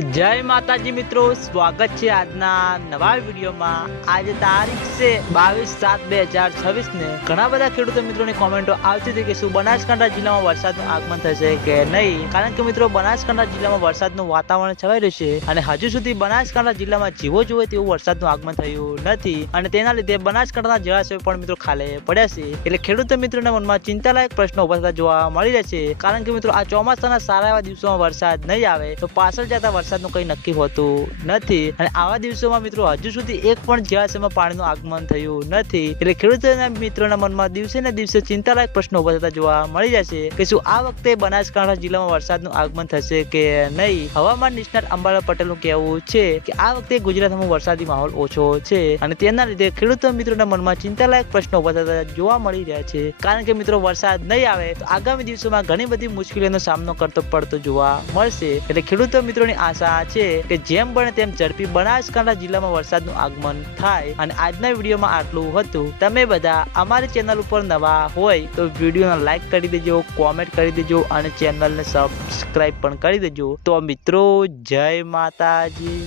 જય માતાજી મિત્રો, સ્વાગત છે આજના નવા વિડીયોમાં। આજે તારીખ છે 22/7/2026 ને ઘણા બધા ખેડૂતો મિત્રોની કોમેન્ટો આવતી હતી કે શું બનાસકાંઠા જિલ્લામાં વરસાદનું આગમન થશે કે નહીં। કારણ કે મિત્રો બનાસકાંઠા જિલ્લામાં વરસાદનું વાતાવરણ છવાઈ રહ્યું છે અને હજુ સુધી બનાસકાંઠા જિલ્લામાં જેવો જોઈએ તેવું વરસાદનું આગમન થયું નથી અને તેના લીધે બનાસકાંઠાના જળાશયો પણ મિત્રો ખાલે પડ્યા છે। એટલે ખેડૂતો મિત્રોના મનમાં ચિંતાલાયક પ્રશ્નો ઉભા થતા જોવા મળી રહ્યા છે। કારણ કે મિત્રો આ ચોમાસાના સારા એવા દિવસોમાં વરસાદ નહીં આવે તો પાછળ જતા વરસાદનું કઈ નક્કી હોતું નથી અને આવા દિવસોમાં મિત્રો હજુ સુધી એક પણ જળાશયમાં પાણીનું આગમન થયું નથી। એટલે ખેડૂતોના મિત્રોના મનમાં દિવસે ને દિવસે ચિંતાલાયક પ્રશ્નો ઉભા થતા જોવા મળી જશે કે શું આ વખતે બનાસકાંઠા જિલ્લામાં વરસાદનું આગમન થશે કે નહીં। હવામાન નિષ્ણાત અંબાલાલ પટેલનું કહેવું છે કે આ વખતે ગુજરાતમાં વરસાદી માહોલ ઓછો છે અને તેના લીધે ખેડૂતો મિત્રોના મનમાં ચિંતાલાયક પ્રશ્નો ઉભા થતા જોવા મળી રહ્યા છે। કારણ કે મિત્રો વરસાદ નહીં આવે તો આગામી દિવસોમાં ઘણી બધી મુશ્કેલીઓનો સામનો કરતો પડતો જોવા મળશે। એટલે ખેડૂતો મિત્રોની આશા છે કે જેમ બને તેમ ઝડપી બનાસકાંઠા જિલ્લામાં વરસાદનું આગમન થાય। અને આજના વિડીયોમાં આટલું હતું। તમે બધા અમારી ચેનલ ઉપર નવા હોય તો વિડીયોને લાઈક કરી દેજો, કોમેન્ટ કરી દેજો અને ચેનલને સબસ્ક્રાઇબ પણ કરી દેજો। તો મિત્રો જય માતાજી।